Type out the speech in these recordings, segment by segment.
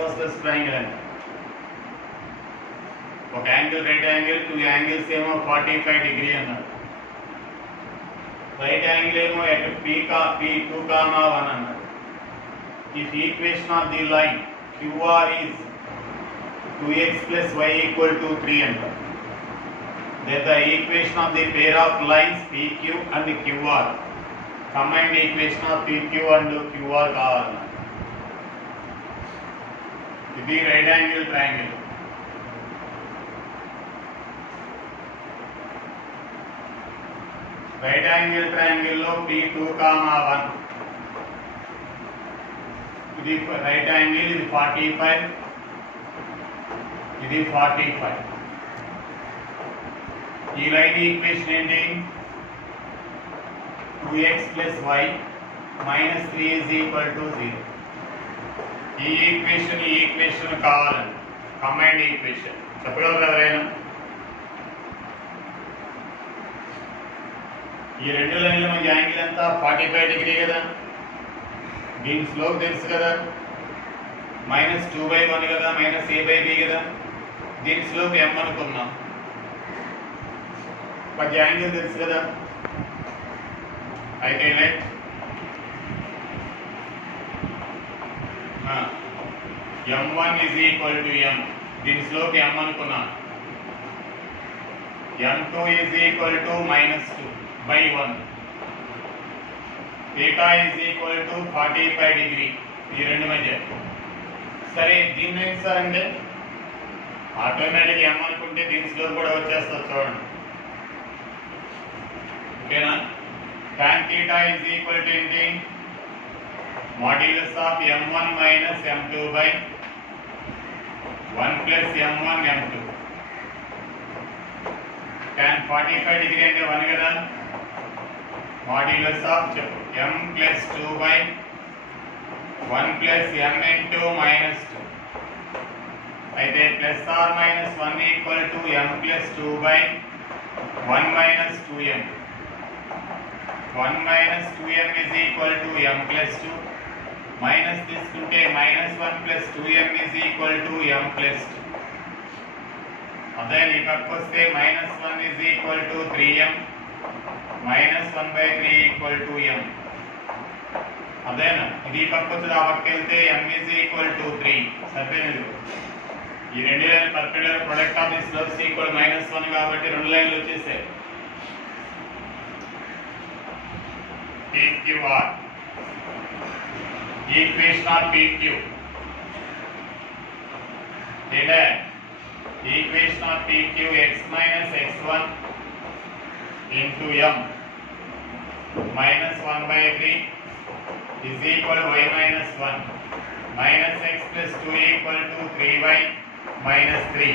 ఐసోస్సెలస్ triangle అంట. ఒక angle right angle, 2 angles ఏమో 45 డిగ్రీ అన్నారు. రైట్ యాంగిల్ ఏమో at P2, 1 అన్నారు. If equation of the line QR is 2x plus y equal to 3 అంటారు. Then the equation of the pair of lines PQ and QR, combined equation of PQ and QR కావాలన్నారు. ఇది right angle triangle. Right angle triangle లో P2, 1 ఇది right angle, ఇది 45, ఇది 45. ఈ line equation ఏంటి? 2x plus y minus 3 is equal to 0. ఈ equation కావాలండి, కంబైన్డ్ ఈక్వేషన్. చెప్పగలరు ఎవరైనా? ఈ రెండు లైన్ల మధ్య యాంగిల్ అంతా 45 డిగ్రీ కదా. దీని స్లోప్ తెలుసు కదా, -2/1 కదా, -a/b కదా. దీని స్లోప్ m అనుకున్నాం. మధ్య యాంగిల్ తెలుసు కదా. అయితే let m1 is equal to m. దీని స్లోప్ m అనుకున్నాం. m2 is equal to -2/1. theta is equal to 45 degree ఈ రెండు మధ్య. సరే, దీన్ని ఏంటి సార్ అంటే ఆటోమేటిక్ m అనుకుంటే దీని స్లోప్ కూడా వచ్చేస్తుంది చూడండి. ఓకేనా? tan theta is equal to ఏంటి? modulus of m1 minus m2 by 1 plus m1 m2. tan 45 degree అంటే 1 కదా. modulus of m plus 2 by 1 plus m into minus 2. అయితే plus or minus 1 equal to m plus 2 by 1 minus 2m. 1 minus 2m is equal to m plus 2. Minus తీసుకుంటే -1 plus 2m is equal to m plus 2. అదే ఈ పక్కకు వస్తే -1 is equal to 3m. -1/3 equal to m. అదేనా? ఇది పక్కకు వచ్చి ఆ పక్కకి వెళ్తే m is equal to 3. సరిపోయింది. ఈ రెండు లైన్ల perpendicular product of the slopes equal -1 కాబట్టి రెండు లైన్లు వచ్చేసాయి. PQR ఈక్వేషన్ ఆఫ్ PQ ఏంటంటే equation of PQ x minus x1 into m -1/3 is equal to y minus 1 minus x plus 2 equal to 3y minus 3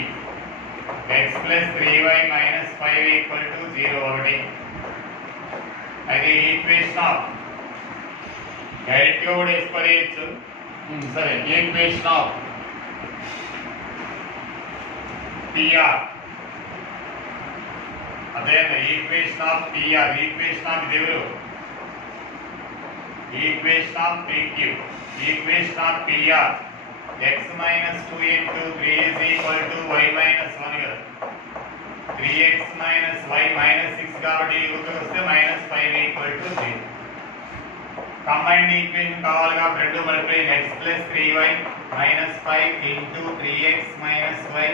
x plus 3y minus 5 equal to 0 ఒకటి. అది equation of డైరెక్ట్గా కూడా వేసి పడేయచ్చు. సరే, equation of PR అదే equation of PR. Equation of దేవుడు equation of PQ. Equation of PR x minus 2 into 3 is equal to y minus 1 కదా. 3x minus y minus 6 కాబట్టి వస్తే -5 equal to 0. కంబైన్డ్ ఈక్వేషన్ కావాలి కాబట్టి రెండు multiply x plus 3y minus 5 into 3x minus y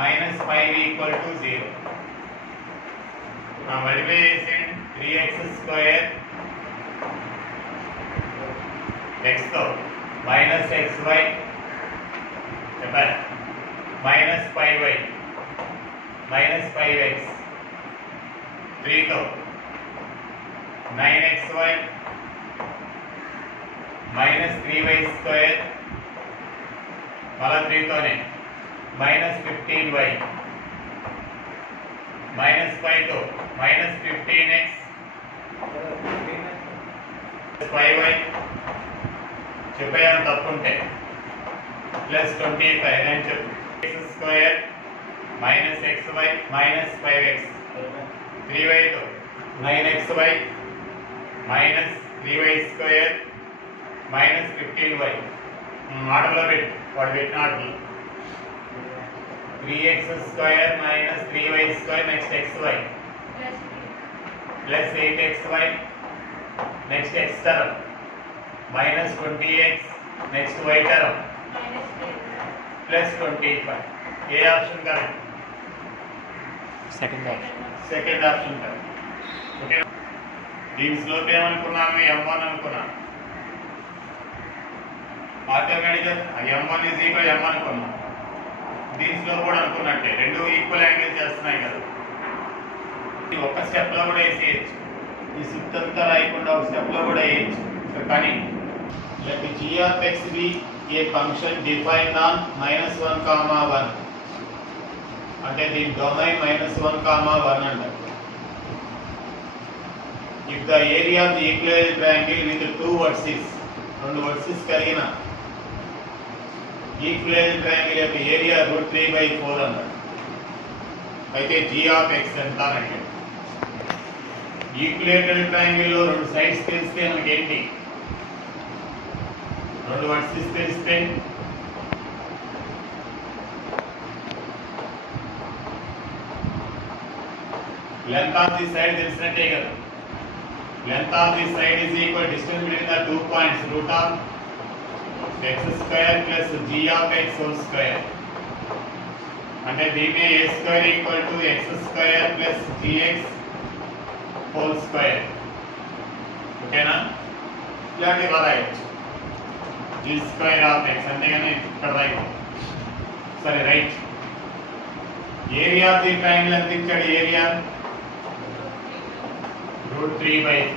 minus 5 equal to 0. now multiply చేసేయండి. 3x square x తో minus xy చెప్పాలి minus 5y minus 5x 3 తో 9xy minus 3y square మళ్ళా 3 తోనే minus 15y minus 5 తో minus 15x 5y చెప్పాను తప్పుంటే plus 25 నేను చెప్పు x square minus xy minus 5x 3y తో 9xy minus 3y square minus 15y ఆర్డర్లో పెట్టు, వాడు పెట్టిన ఆర్డర్లో 3x² minus 3y² next xy plus 8xy next x term minus 20x next y term plus 25. ఏ option correct? Second option correct. Okay, దీని slope ఏమనుకున్నాను? m1 అనుకున్నాను. ఆటోమేటిక్గా m1 m అనుకున్నాం. దీని స్లోప్ కూడా అనుకున్నట్టే, రెండు ఈక్వల్ యాంగిల్ చేస్తున్నాయి కదా. ఒక స్టెప్లో కూడా వేసేయచ్చు, ఈ షిఫ్ట్ అంతా రాయకుండా ఒక స్టెప్లో కూడా వేయచ్చు. కానీ let g of x be a function defined on -1, 1 అంటే దీని డొమైన్ -1, 1 అంటారు. If the area of the equilateral triangle with two vertices, రెండు vertices కలిగిన ఈక్విలాటరల్ ట్రయాంగిల్ యొక్క ఏరియా √3/4 అన్నాడు. అయితే g of x ఎంత అంటే ఈక్విలాటరల్ ట్రయాంగిల్ లో రెండు సైడ్స్ తెలిస్తే మనకి ఏంటి? రెండు vertices తెలిస్తే length of the side తెలిసినట్టే కదా. Length of the side is equal distance between the 2 points root of x² plus g of x whole square. అంటే దీన్ని a² equal to x² plus gx whole square. ఓకేనా? ఇలాంటి రాయొచ్చు g² of x అంతేగాని ఇక్కడ రాయొచ్చు. సరే right. Area of the triangle ఎంత ఇచ్చాడు? ఏరియా √3/4.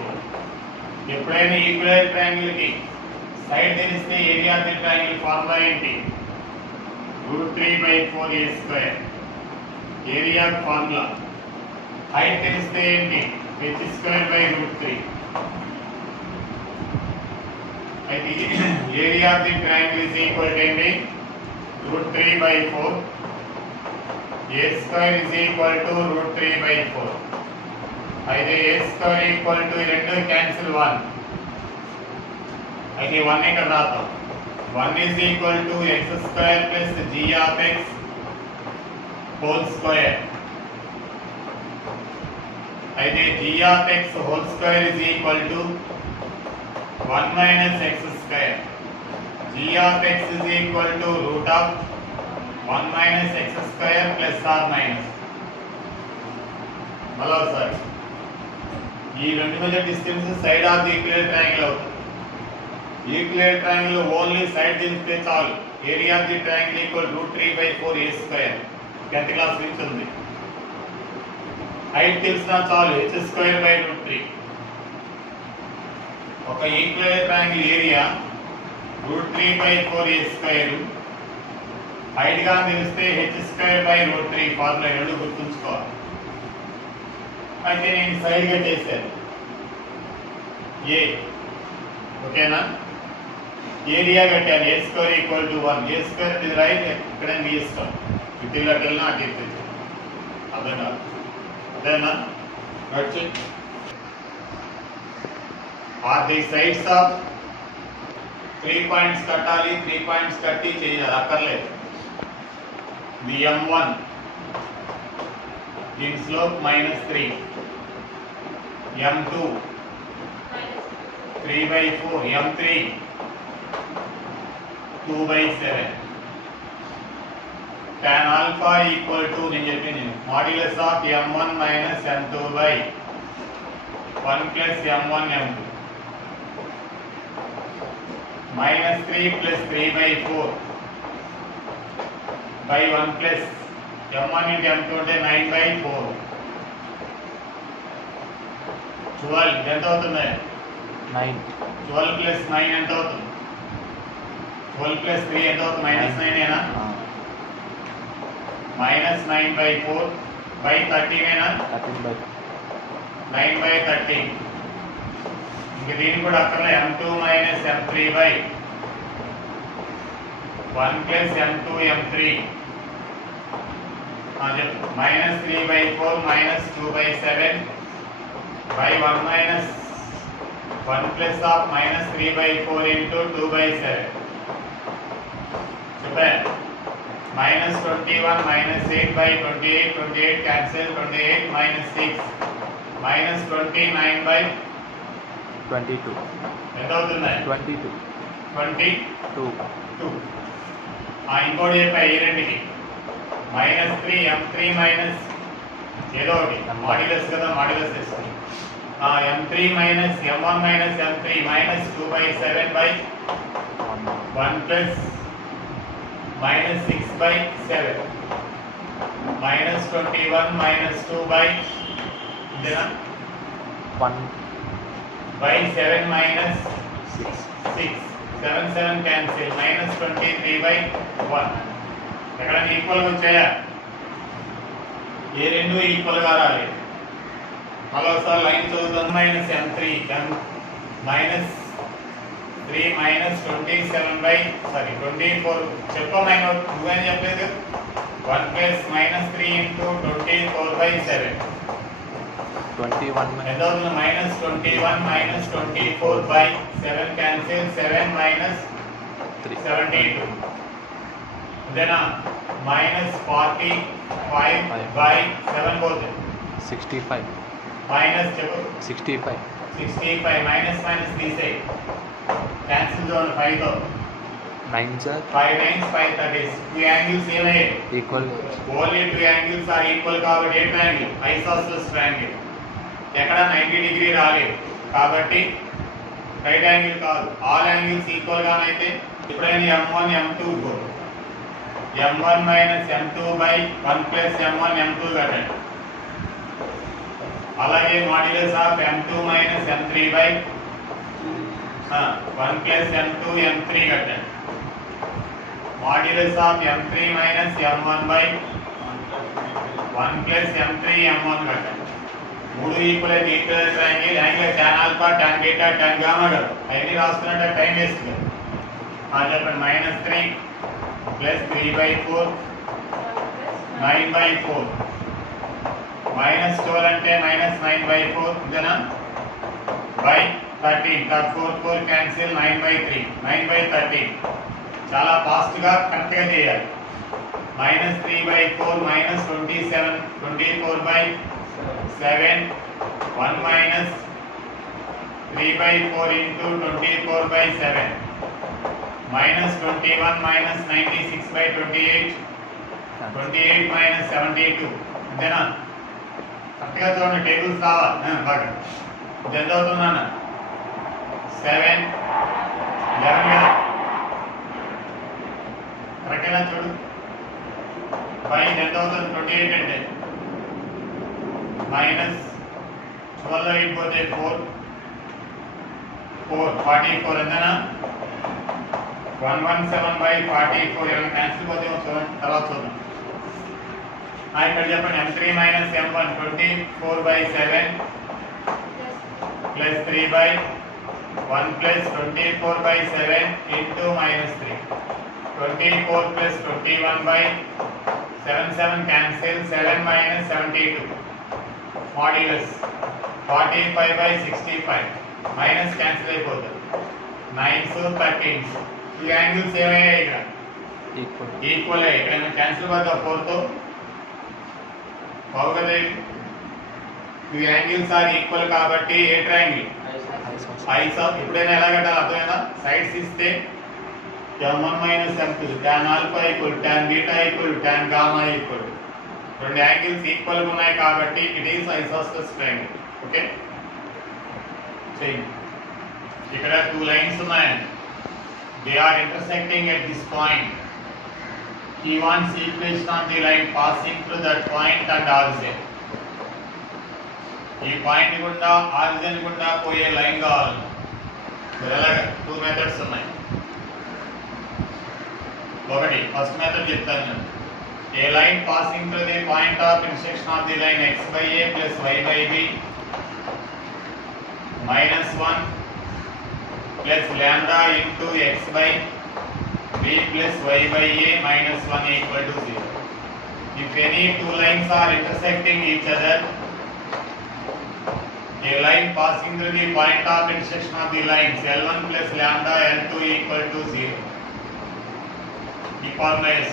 ఎప్పుడైనా ఈక్విలాటరల్ ట్రయాంగిల్ కి సైడ్ తెలిస్తే area of the triangle formula ఏంటి? √3/4a². Area formula. హైట్ తెలిస్తే ఏంటి? h²/√3. అయితే area of the triangle is equal to ఏంటి? √3/4. a² is equal to √3/4. అయితే a² ఈక్వల్ టు రెండు క్యాన్సిల్ 1. అయితే 1 ఇక్కడ రాద్దాం. 1 is equal to x² plus g of x whole square. అయితే g of x whole square is equal to 1 minus x². g of x is equal to root of 1 minus x² plus or minus. మళ్ళా sir ఈ రెండు మధ్య distance side of the equilateral triangle అవుతుంది. Equilateral triangle only side తెలిస్తే చాలు. Area of the triangle equal √3/4a². 10th class నుంచి ఉంది. Height తెలిసినా చాలు, h²/√3. ఒక equilateral triangle area √3/4a². Height గా తెలిస్తే h²/√3 ఫార్ములా రెండు గుర్తుంచుకోవాలి. అయితే నేను సైడ్ గా చేశాను ఏ. ఓకేనా? ఏరియా కట్టాను a² equal to 1. a² ఇది రైట్, ఇక్కడ మీ ఇష్టం. ఇటు ఇలా వెళ్ళినా అటు ఎత్తు. అదేనా? అదేనా? Are the sides of 3 points కట్టాలి. 3 పాయింట్స్ కట్టి చేయాలి, అక్కర్లేదు. ది m1 దీని slope -3, m2 3/4, m3 2/7. tan alpha equal to నేను చెప్పింది modulus of m1 minus m2/1 plus m1 m2 -3 plus 3/4 by 1 plus m1 into m2 అంటే 9/4. 12 ఎంత అవుతుంది? 9. 12 plus 9 ఎంత అవుతుంది? 12 plus 3 ఎంత అవుతుంది? -9 ఏనా? -9/4 by 13 ఏనా? 9/13. ఇంక దీనికి కూడా అక్కర్లే. m2 minus m3/1 plus m2 m3 -3/4 minus 2/7 by 1 minus 1 plus of -3/4 into 2/7. minus 21 minus 8 by 28, 28 cancel, 28 minus 6 minus 29 by 22. ఎంత అవుతుంది? 22. 22. ఇంకోటి చెప్పాయి ఈ రెండుకి మైనస్ 3 m3 మైనస్ ఏదో ఒకటి మాడ్యులస్ కదా, మాడ్యులస్ తీసుకుని m3 minus m1 minus m3 minus 2 by 7 by 1 plus minus 6 by 7 minus 21 minus 2 by 1 by 7 minus 6. 7 7 cancel minus 23 by 1 ఎక్కడ ఈక్వల్ గా వచ్చాయా? ఏ రెండు ఈక్వల్ గా రాలేదు. మరోసారి లైన్ చదువుతాను. Minus m3 m minus 3 minus 27 by 24 చెప్పమైనా నువ్వేం చెప్పలేదు 1 plus minus 3 into 24 by 7 21 ఎంత అవుతుంది? minus 21 minus 24 by 7 cancel 7 minus 72 అంతేనా? minus 45 by 7 పోతుంది 65. minus చెప్పు 65. 65 minus minus తీసేయి cancel zone 5 తో 9 sir. 5 9 5 that is two angles ఏమయ్యాయి? Equal. Only two angles are equal కాబట్టి ఏ triangle? Isosceles triangle. ఎక్కడ 90 డిగ్రీ రాలేదు కాబట్టి రైట్ యాంగిల్ కాదు. ఆల్ యాంగిల్స్ ఈక్వల్ గానైతే ఎప్పుడైనా m1 m2 go m1 minus m2 by 1 plus m1 m2 కట్టండి. అలాగే modulus of m2 minus m3 by 1 plus m2 m3 కట్టండి. Modulus of m3 minus m1 by 1 plus m3 m1 కట్టండి. మూడు equal అయితే equal triangle angle tan alpha tan beta tan gamma కదా అవన్నీ రాసుకున్నట్టు time waste కదా. చెప్పండి మైనస్ 3 ప్లస్ 3/4 9/4 మైనస్ 12 అంటే minus 9/4 ఇంతేనా బై 13 4 4 క్యాన్సిల్ 9/3 9/13 చాలా ఫాస్ట్ గా కరెక్ట్ గా చేయాలి. Minus 3/4 minus 27 24/7 1 minus 3/4 into 24/7 minus 21 minus 96/28 28 minus 72 అంతేనా? కరెక్ట్గా చూడండి టేబుల్స్ కావాలి బాగా. ఇది ఎంత అవుతుందన్న 7 11 కదా కరెక్ట్గా చూడు. 5 ఎంత అవుతుంది 28 అంటే మైనస్ 12 8 పోతే 4 44 అంతేనా? 117/44 ఏమైనా క్యాన్సిల్ పోతే తర్వాత చూద్దాం. ఇక్కడ చెప్పండి m3 minus m1 24/7 plus 3/1 plus 24/7 into minus 3 24 plus 21/7 cancel 7 minus 72 modulus 45/65 minus cancel అయిపోతుంది 9 13 టూ యాంగిల్స్ ఏమయ్యాయి ఇక్కడ ఈక్వల్ అయ్యాయి. ఇక్కడ క్యాన్సిల్ పోతే 4 తో బాగు కదా. టూ యాంగిల్స్ ఆర్ ఈక్వల్ కాబట్టి ఏ ట్రయాంగిల్ ఐసాస్. ఎప్పుడైనా ఎలా కట్టాలి అర్థమైందా? సైడ్స్ ఇస్తే m1 minus m2 tan alpha equal tan beta equal tan gamma equal రెండు యాంగిల్స్ ఈక్వల్ గా ఉన్నాయి కాబట్టి it is isosceles triangle. Okay చేయండి. ఇక్కడ టూ లైన్స్ ఉన్నాయండి. They are intersecting at this point. He wants equation on the line passing through that point and origin. ఈ point గుండా origin గుండా పోయే లైన్ కావాలి. ఎలాగ టూ మెథడ్స్ ఉన్నాయి. ఒకటి ఫస్ట్ మెథడ్ చెప్తాను నేను. A line passing through the point of intersection of the line x/a plus y/b minus 1 plus lambda into x/b plus y/a minus 1 equal to 0. If any two lines are intersecting each other, a line passing through the point of intersection of the lines L1 plus lambda L2 equal to 0. The formula is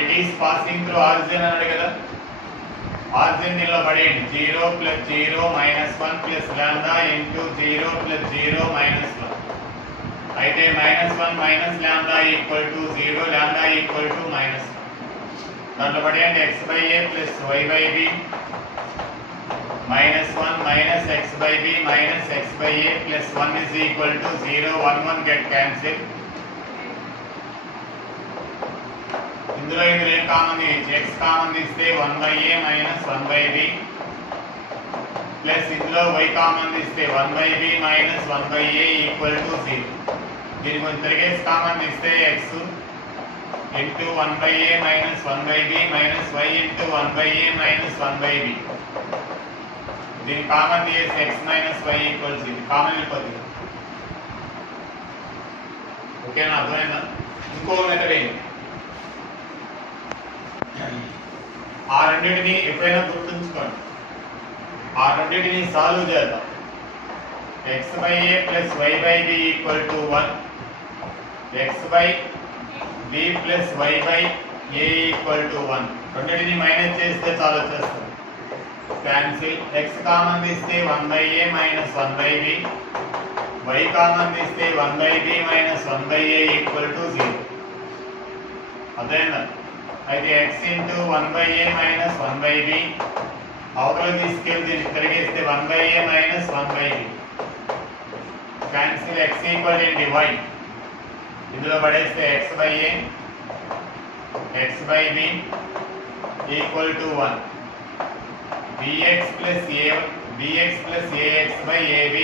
it is passing through origin అన్నాడు కదా, origin దీనిలో పడేయండి. 0 plus 0 minus 1 plus lambda into 0 plus 0 minus 1. అయితే -1 minus lambda equal to 0, lambda equal to -1. దాంట్లో పడేయండి x/a plus y/b -1 minus x/b minus x/a plus 1 is equal to 0. 1 1 get cancel. ఇందులో ఏం common తీయచ్చు, x కామన్ తీస్తే 1/a minus 1/b plus ఇందులో y common తీస్తే 1/b minus 1/a equal to 0. దీని కొంచెం తిరిగేసి కామన్ తీస్తే x into 1/a minus 1/b minus y into 1/a minus 1/b. దీని కామన్ తీసేసి x మైనస్ y ఈక్వల్స్ ఇది కామన్ వెళ్ళిపోతుంది. ఓకేనా, అర్థమైందా? ఇంకో మెథడ్ ఏంటి, ఆ రెండింటిని ఎప్పుడైనా గుర్తుంచుకోండి, ఆ రెండింటిని సాల్వ్ చేద్దాం. x/a plus y/b equal to 1, x/b plus y/a equal to 1. రెండింటిని మైనస్ చేస్తే చాలు వచ్చేస్తుంది. క్యాన్సిల్. x కామన్ తీస్తే 1/a minus 1/b, y common తీస్తే 1/b minus 1/a equal to 0. అదేనా? అయితే x into 1/a minus 1/b అవతల తీసుకెళ్ళి దీన్ని తిరిగేస్తే 1/a minus 1/b. Cancel. x equal ఏంటి, y. ఇందులో పడేస్తే x/a x/b equal to 1. bx plus ax by ab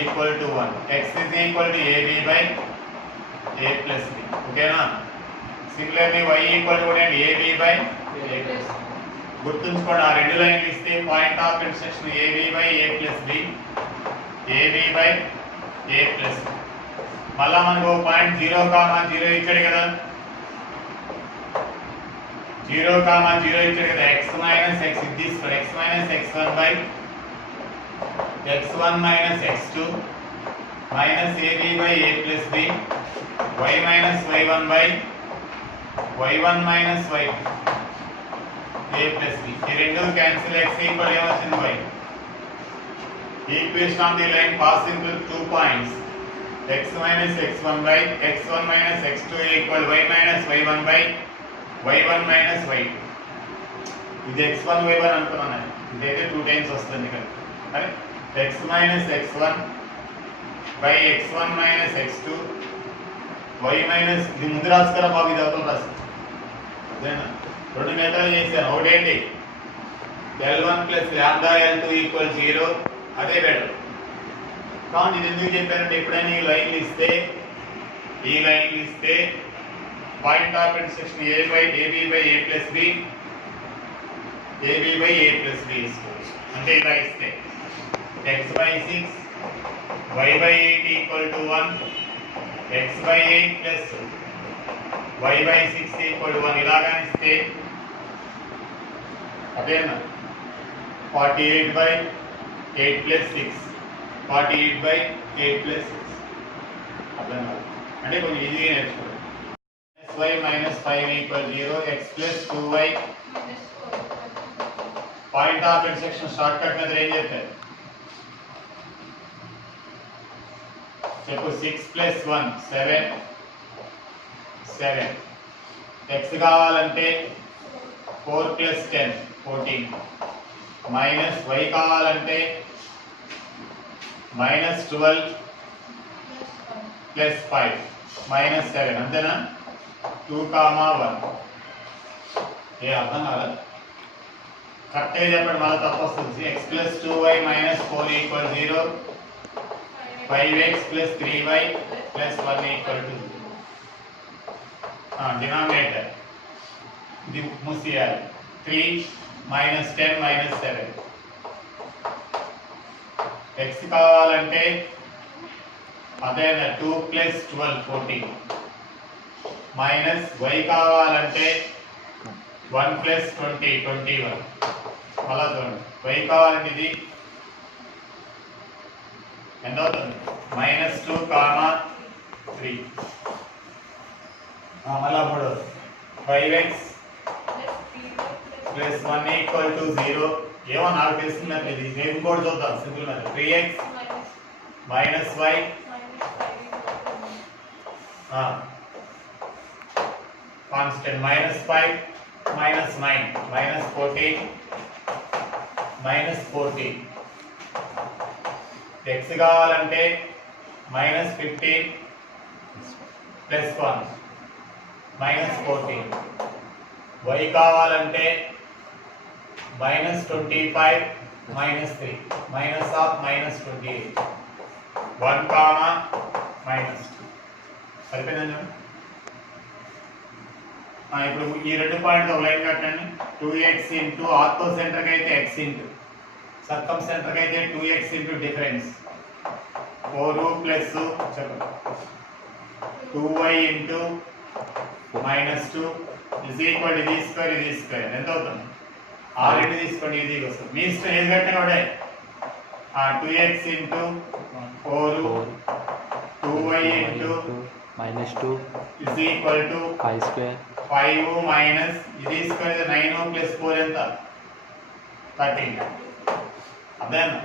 equal to 1. x is equal to ab by a plus b. ఓకేనా? Similarly y equal to ab by a. గుర్తుంచుకోండి, ఆ రెండు లైన్లు ఇస్తే point of intersection ab by a plus b, ab by a plus b. మళ్ళా మనకు point 0,0 ఇచ్చాడు కదా, 0,0 ఇచ్చాడు కదా, x మైనస్ x ఇది తీసుకోండి. x minus x1 by x1 minus x2 minus ab by a plus b, y minus y1 by y1 minus y a plus b. ఈ రెండు క్యాన్సిల్. x ఈక్వల్ ఏమొచ్చింది, y. Equation of the line passing through 2 points x minus x1 by x1 minus x2 equal y minus y1 by y1 minus y2. ఇది x1 y1 అనుకున్నాను, ఇదైతే 2 times వస్తుంది కదా. అరే x minus x1 by x1 minus x2 y minus, ఇది ముందు రాసుకురా బాబు, ఇది అవతల రాసు. అదేనా? రెండు మెథడ్లు చేశాను. ఒకటేంటి L1 plus lambda L2 equal 0, అదే బెటర్. కానీ ఇది ఎందుకు చెప్పారంటే ఎప్పుడైనా ఈ లైన్లు ఇస్తే point of intersection ab by a plus b, ab by a plus b తీసుకోవచ్చు. అంటే ఇలా ఇస్తే x/6 y/8 equal to 1, x/8 plus y/6 equal to 1 ఇలాగా ఇస్తే అదేనా 48/8 ప్లస్ 6, 48/8 ప్లస్ 6. అర్థం కాదు అంటే కొంచెం ఈజీగా నేర్చుకోండి. y minus 5 equal 0, x plus 2y. Point of intersection short cut మీద ఏం చెప్పారు చెప్పు. 6 ప్లస్ 1 7. x కావాలంటే 4 ప్లస్ 10 14. మైనస్ y కావాలంటే మైనస్ 12 ప్లస్ 5 మైనస్ 7. అంతేనా? 2,1. ఏ అర్థం కాదు, కరెక్ట్గా చెప్పండి, మళ్ళీ తప్పు వస్తుంది. x plus 2y minus 4 equal 0, 5x plus 3y plus 1 equal to 0. Denominator ఇది మూసేయాలి. 3 మైనస్ 10 మైనస్ 7. x కావాలంటే అదే 2 ప్లస్ 12 14. మైనస్ y కావాలంటే 1 ప్లస్ 20 21. మళ్ళా చూడండి, y కావాలంటే ఇది ఎంత అవుతుంది, -2, 3. మళ్ళా 3 5x ప్లస్ 1 ఈక్వల్ టు 0. ఏమో నాకు తెలిసిందంటే ఇది నేను ఇంకోటి చూద్దాం simple method. 3x minus y constant minus 5 minus 9 minus 14 minus 14. x కావాలంటే మైనస్ 15 ప్లస్ 1 మైనస్ 14. y కావాలంటే minus 25 minus 3 minus of minus 28. 1 comma minus 2 సరిపోయిందండి. ఇప్పుడు ఈ రెండు పాయింట్స్ ఒక లైన్ కట్టండి. 2x ఇంటూ ఆర్థో సెంటర్కి అయితే x ఇంటూ సర్కమ్ సెంటర్కి అయితే 2x ఇంటూ డిఫరెన్స్ 4 ప్లస్ చెప్పండి 2y into minus 2 is equal ఇది స్క్వేర్ ఎంత అవుతుంది? 6 తీసుకోండి ఇది వస్తుంది. మీ ఇష్టం ఏది కట్టినా కూడా 2x into 4 2y into minus 2 is equal to 5 square 5 minus ఇది స్క్వేర్ 9 ప్లస్ 4 ఎంత? 13. అదేనా?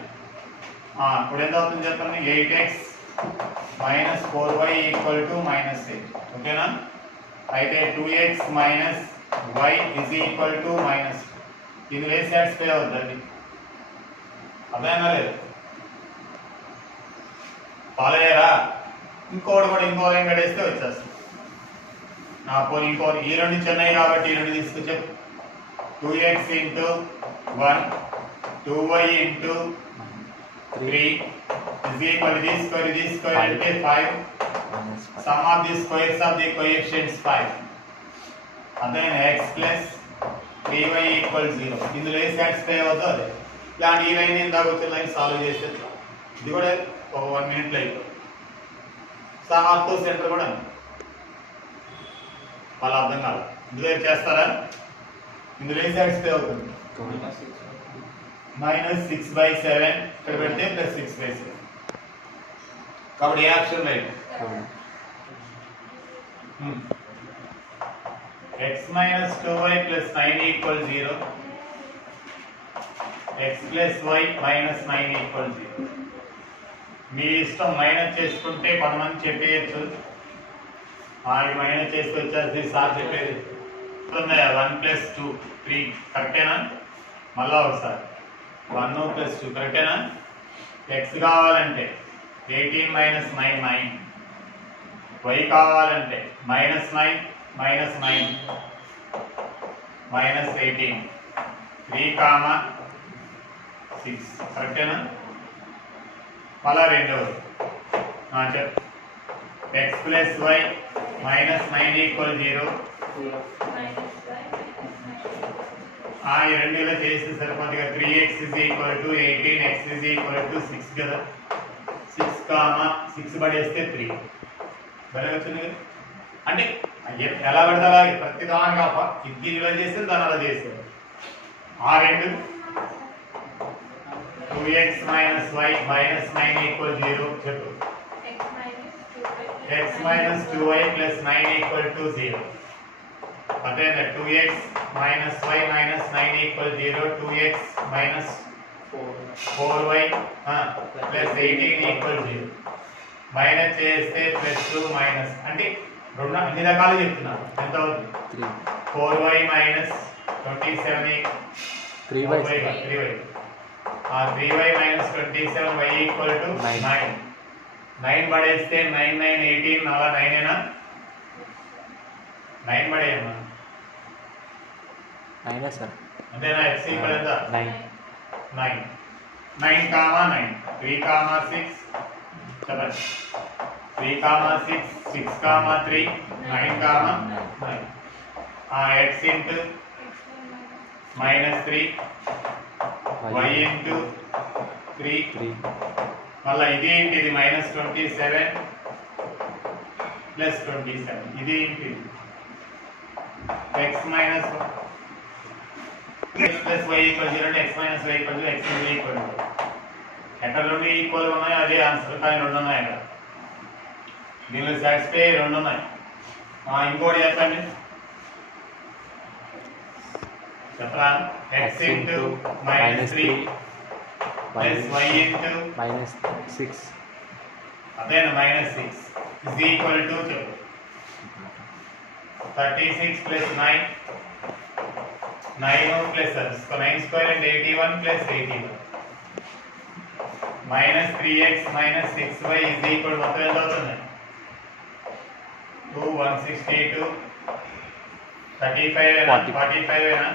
ఇప్పుడు ఎంత అవుతుంది చెప్పండి? 8x minus 4y equal to minus 8. ఓకేనా? అయితే 2x minus y is equal to minus 2. ఇది వేసి సాటిస్ఫై అవుతుంది. అదేనా లేదు? ఫాలో అయ్యారా? ఇంకోటి కూడా ఇంకో లైన్ కట్టేస్తే వచ్చేస్తుంది. పోనీ ఇంకో ఈ రెండు చెన్నై కాబట్టి ఈ రెండు తీసుకొచ్చా. 2x into 1 2y into 3 is equal to this square అంటే 5. Sum of the squares of the coefficients 5. అదే x plus 3y equal 0. ఇందులో ఏ సాటిస్ఫై అవుతుందో అదే. ఇలాంటి ఈ లైన్ ఇందాక వచ్చిన లైన్ సాల్వ్ చేస్తే ఇది కూడా ఒక 1 మినిట్లో అయిపోతుంది. ఆర్థో సెంటర్ కూడా వాళ్ళు అర్థం కాదు. ఇందులో చేస్తారా? ఇందులో ఏ సాటిస్ఫై అవుతుంది? మైనస్ 6/7 ఇక్కడ పెడితే ప్లస్ 6/7. కాబట్టి ఏ option right? x minus 2y plus 9 equal 0. x plus y minus 9 equal 0. మీ ఇష్టం. మైనస్ చేసుకుంటే కొంతమంది చెప్పేయచ్చు. మైనస్ చేస్తే వచ్చేసి సార్ చెప్పేది 1 ప్లస్ 2 3 కరెక్టేనా? మళ్ళా ఒకసారి 1 ప్లస్ 2 కరెక్టేనా? x కావాలంటే 18 మైనస్ 9 9. y కావాలంటే మైనస్ 9 మైనస్ 9 మైనస్ 18 3 కామా 6 కరెక్టేనా? మళ్ళా రెండవది చెప్ x plus y minus 9 equal 0. ఈ రెండు ఇలా చేస్తే సరిపోతుందిగా. 3x is equal to 18 x is equal to 6 కదా. 6 కామా 6 పడేస్తే 3 భలే వచ్చింది కదా. అంటే ఎలా పడితే అలాగే ప్రతి దానికి ఇది ఇలా చేస్తే దాన్ని అలా చేస్తారు. ఆ రెండు 2x minus y minus 9 equal 0 చెప్పు. x minus 2y plus 9 equal to 0. అదే 2x minus y minus 9 equal 0. 2x minus 4y plus 18 equal 0. Minus చేస్తే ప్లస్ 2 మైనస్ అంటే రెండు అన్ని రకాలు చెప్తున్నారు. ఎంత అవుతుంది? 4y minus 27 3y 3y minus 27 y equal to 9. 9 పడేస్తే 9 9 18 అలా 9 ఏనా? 9 పడేయమ్మా 9 సార్. అంతేనా? x ఈక్వల్ ఎంత? 9 9 9 కామా 9 3 కామా 6 చెప్పండి. 3 comma 6 6 comma 3 9 comma 9. x into minus 3 y into 3 మళ్ళీ ఇది ఏంటి? ఇది మైనస్ 27 ప్లస్ 27 ఇది ఏంటి? x minus x plus y equal 0 అంటే x minus y equal 0 x is equal ఎక్కడ రెండు ఈక్వల్ ఉన్నాయి అదే ఆన్సర్. కానీ రెండు ఉన్నాయి అక్కడ. దీనిలో సాటిస్ఫై రెండు ఉన్నాయి. ఇంకోటి చెప్పండి. చెప్పరా x into -3 plus y into -6 అదేనా -6 ఇజ్ ఈక్వల్ టు చెప్పు 36 plus 9 plus 9 square and 81 plus 81 -3x - 6y is equal మొత్తం ఎంత అవుతుంది 2 162 35 అయినా 45 అయినా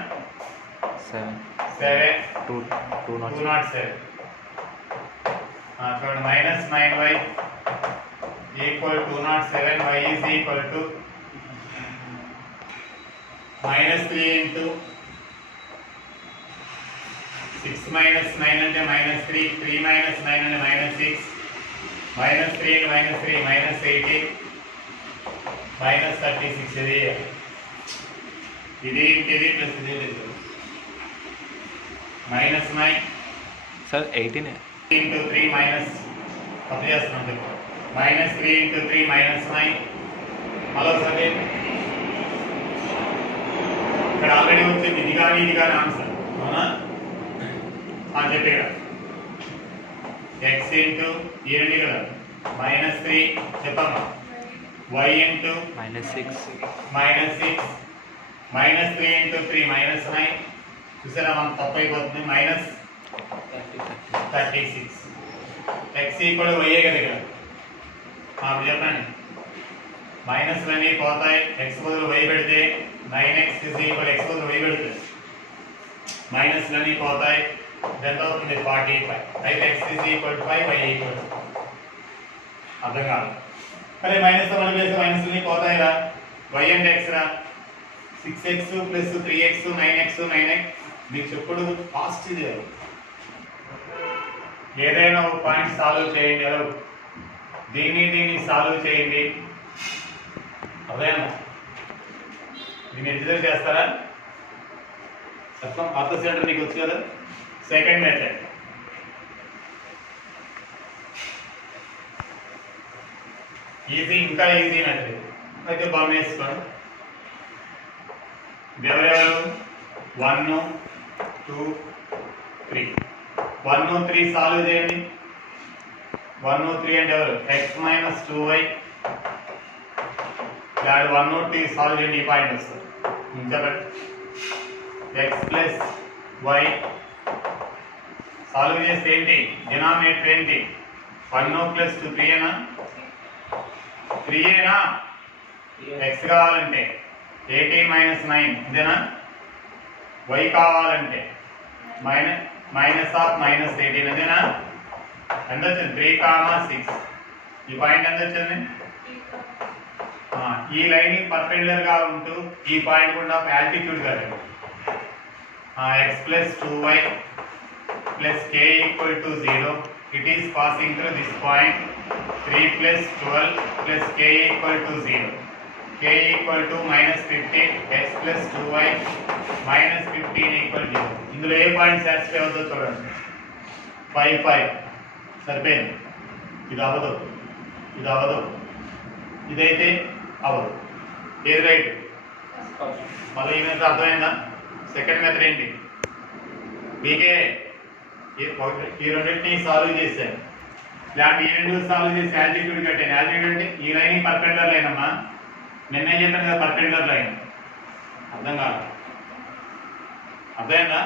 7 207 చూడండి -9y equal 207 y is equal to -3 into 6 -9 అంటే -3 3 - 9 అంటే -6 -3 and -3 -18 -36 ఇది ప్లస్ ఇది -9 సార్ 18 ఇంటూ 3 మైనస్ పది చేస్తున్నాం చెప్పు -3 ఇంటూ 3 -9 మరోసారి ఇక్కడ ఆల్రెడీ వచ్చింది ఇది కానీ ఆన్సర్ అవునా చెప్పే కదా x ఇంటూ ఈ రెండు కదా -3 చెప్పమ్మా y ఇంటూ -6 -3 ఇంటూ 3 -9 చూసారా మనం తప్పు అయిపోతుంది -36 x ఈక్వల్ y కదా ఇక్కడ మాకు చెప్పండి మైనస్లన్నీ పోతాయి x బదులు y పెడితే 9x x బదులు y పెడితే మైనస్లన్నీ పోతాయి ఎంత అవుతుంది 45 అయితే x 5 y అర్థం కాదు అరే మైనస్ మనం చేస్తే మైనస్లన్నీ పోతాయిరా y అంటే x రా 6x ప్లస్ 3x 9x మీకు చెప్పుడు ఫాస్ట్ ఇది ఏదైనా ఒక పాయింట్ సాల్వ్ చేయండి ఎలా దీన్ని సాల్వ్ చేయండి అదేనా దీన్ని ఎగ్జిక్యూట్ చేస్తారా చెప్పం అర్థ సెంటర్ నీకు వచ్చు కదా సెకండ్ మెథడ్ ఇంకా ఈజీ మెథడ్ అయితే బాగా వేసుకోండి ఎవరెవరు 1 2 3 1 3 సాల్వ్ చేయండి 1 3 అంటే ఎవరు x - 2y దాని 1 2 సాల్వ్ చేయండి ఈ పాయింట్ వస్తుంది ఇంకా x ప్లస్ y సాల్వ్ చేస్తే ఏంటి డినామినేటర్ ఏంటి 1 ప్లస్ 2 3 ఏనా 3 ఏనా x కావాలంటే 18 - 9 ఇదేనా y కావాలంటే -18 ఇదేనా ఎంత వచ్చింది 3, 6 ఈ పాయింట్ ఎంత వచ్చింది ఈ లైన్ పర్పెండిక్యులర్ గా ఉంటూ ఈ పాయింట్ గుండా ఆల్టిట్యూడ్ కదండి x plus 2y plus k equal to 0 it is passing through this point 3 plus 12 plus k equal to 0 k equal to -15 x plus 2y -15 equal 0 ఇందులో ఏ పాయింట్ సాటిస్ఫై అవుతుందో చూడండి 5 సరిపోయింది ఇది అవ్వదు ఇదైతే అవ్వదు ఏది రైట్ మళ్ళీ ఈ మెథడ్ అర్థమైందా సెకండ్ మెథడ్ ఏంటి మీకే ఈ రెండింటిని సాల్వ్ చేశాను ఇలాంటి ఈ రెండు సాల్వ్ చేసి ఆల్టిట్యూడ్ కట్టాను ఆల్టిట్యూడ్ అంటే ఈ లైన్ పర్పెండిక్యులర్ లైన్ అమ్మా నిన్నే చెప్పాను కదా పర్పెండిక్యులర్ లైన్ అర్థం కాదు అర్థమైందా